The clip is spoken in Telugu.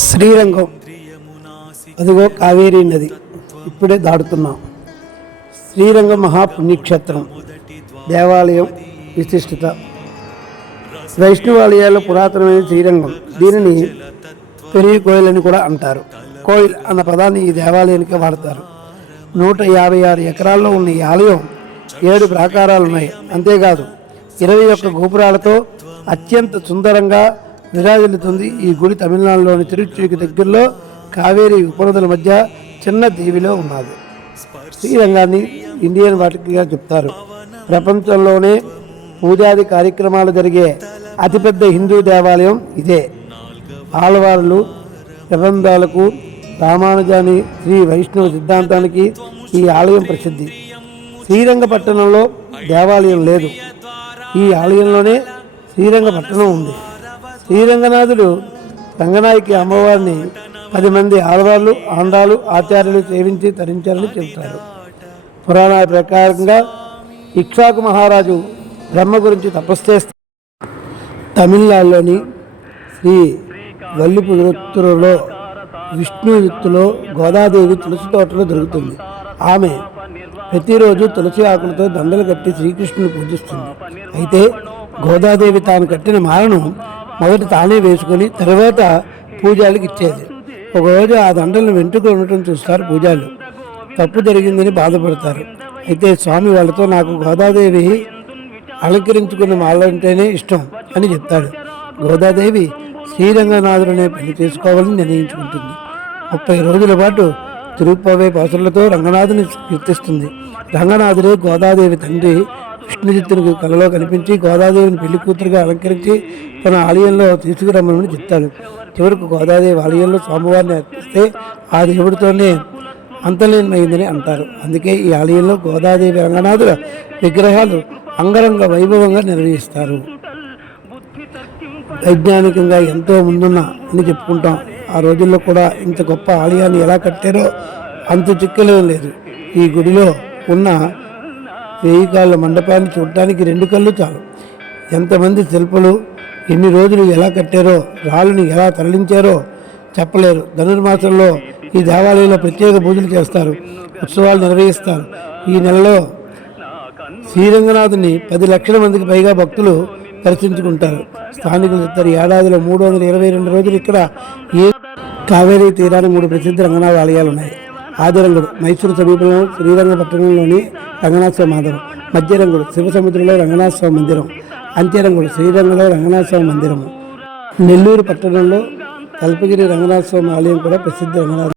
శ్రీరంగం, అదిగో కావేరీ నది ఇప్పుడే దాడుతున్నాం. శ్రీరంగం మహాపుణ్యక్షేత్రం, దేవాలయం విశిష్టత. వైష్ణవాలయాల్లో పురాతనమైన శ్రీరంగం. దీనిని పెరిగి కోయిల్ అని కూడా అంటారు. కోయిల్ అన్న పదాన్ని ఈ దేవాలయానికి వాడతారు. 156 ఎకరాల్లో ఉన్న ఈ ఆలయం 7 ప్రాకారాలు ఉన్నాయి. అంతేకాదు 21 గోపురాలతో అత్యంత సుందరంగా విరాజిల్లుతుంది. ఈ గుడి తమిళనాడులోని తిరుచుకి దగ్గరలో కావేరీ ఉపనదుల మధ్య చిన్న దీవిలో ఉన్నది. శ్రీరంగాన్ని ఇండియన్ వాటికిగా చెప్తారు. ప్రపంచంలోనే పూజాది కార్యక్రమాలు జరిగే అతిపెద్ద హిందూ దేవాలయం ఇదే. ఆళ్వార్లు ప్రబంధాలకు, రామానుజాని శ్రీ వైష్ణవ సిద్ధాంతానికి ఈ ఆలయం ప్రసిద్ధి. శ్రీరంగపట్టణంలో దేవాలయం లేదు. ఈ ఆలయంలోనే శ్రీరంగపట్టణం ఉంది. శ్రీరంగనాథుడు రంగనాయకి అమ్మవారిని 10 మంది ఆళ్వార్లు, ఆండాలు, ఆచార్యులు సేవించి తరించారని చెబుతారు. పురాణాల ప్రకారంగా ఇక్ష్వాకు మహారాజు బ్రహ్మ గురించి తపస్సు చేస్తే తమిళనాడులోని శ్రీ వల్లిపుదురులో విష్ణుయుత్తులో గోదాదేవి తులసి తోటలో దొరుకుతుంది. ఆమె ప్రతిరోజు తులసి ఆకులతో దండలు కట్టి శ్రీకృష్ణుని పూజిస్తుంది. అయితే గోదాదేవి తాను కట్టిన మాలను మొదట తానే వేసుకొని తర్వాత పూజారికి ఇచ్చేది. ఒకరోజు ఆ దండలను వెంట్రుకలు ఉండటం చూస్తారు పూజారులు. తప్పు జరిగిందని బాధపడతారు. అయితే స్వామి వాళ్ళతో నాకు గోదాదేవి అలంకరించుకున్న మాలంటేనే ఇష్టం అని చెప్తాడు. గోదాదేవి శ్రీరంగనాథుడనే పెళ్లి చేసుకోవాలని నిర్ణయించుకుంటుంది. 30 రోజుల పాటు తిరుపవే పాసులతో రంగనాథుని కీర్తిస్తుంది. రంగనాథుడే గోదాదేవి తండ్రి విష్ణుచిత్తునికి కలలో కనిపించి గోదాదేవిని పెళ్లి కూతురుగా అలంకరించి తన ఆలయంలో తీసుకురమ్మని చెప్తాడు. చివరకు గోదాదేవి ఆలయంలో స్వామివారిని అర్పిస్తే ఆ దేవుడితోనే అంతలీనమైందని అంటారు. అందుకే ఈ ఆలయంలో గోదాదేవి రంగనాథుల విగ్రహాలు అంగరంగ వైభవంగా నిర్వహిస్తారు. వైజ్ఞానికంగా ఎంతో ముందున్న అని చెప్పుకుంటాం. ఆ రోజుల్లో కూడా ఇంత గొప్ప ఆలయాన్ని ఎలా కట్టారో అంత చిక్కలేం లేదు. ఈ గుడిలో ఉన్న 1000 కాళ్ళ మండపాన్ని చూడటానికి 2 కళ్ళు చాలు. ఎంతమంది శిల్పులు ఎన్ని రోజులు ఎలా కట్టారో, రాళ్ళని ఎలా తరలించారో చెప్పలేరు. ధనుర్మాసంలో ఈ దేవాలయంలో ప్రత్యేక పూజలు చేస్తారు, ఉత్సవాలు నిర్వహిస్తారు. ఈ నెలలో శ్రీరంగనాథుని 10 లక్షల మందికి పైగా భక్తులు దర్శించుకుంటారు. స్థానికులు చెప్తారు ఏడాదిలో 322 రోజులు ఇక్కడ కావేరీ తీరాన 3 ప్రసిద్ధ రంగనాథ ఆలయాలు ఉన్నాయి. ఆదిరంగుడు మైసూరు సమీపంలో శ్రీరంగపట్టణంలోని రంగనాథస్వామి ఆలయం, మధ్యరంగుడు శివసముద్రంలో రంగనాథస్వామి మందిరం, అంత్యరంగుడు శ్రీరంగంలో రంగనాథస్వామి మందిరము. నెల్లూరు పట్టణంలో కల్పగిరి రంగనాథస్వామి ఆలయం కూడా ప్రసిద్ధ రంగనాథ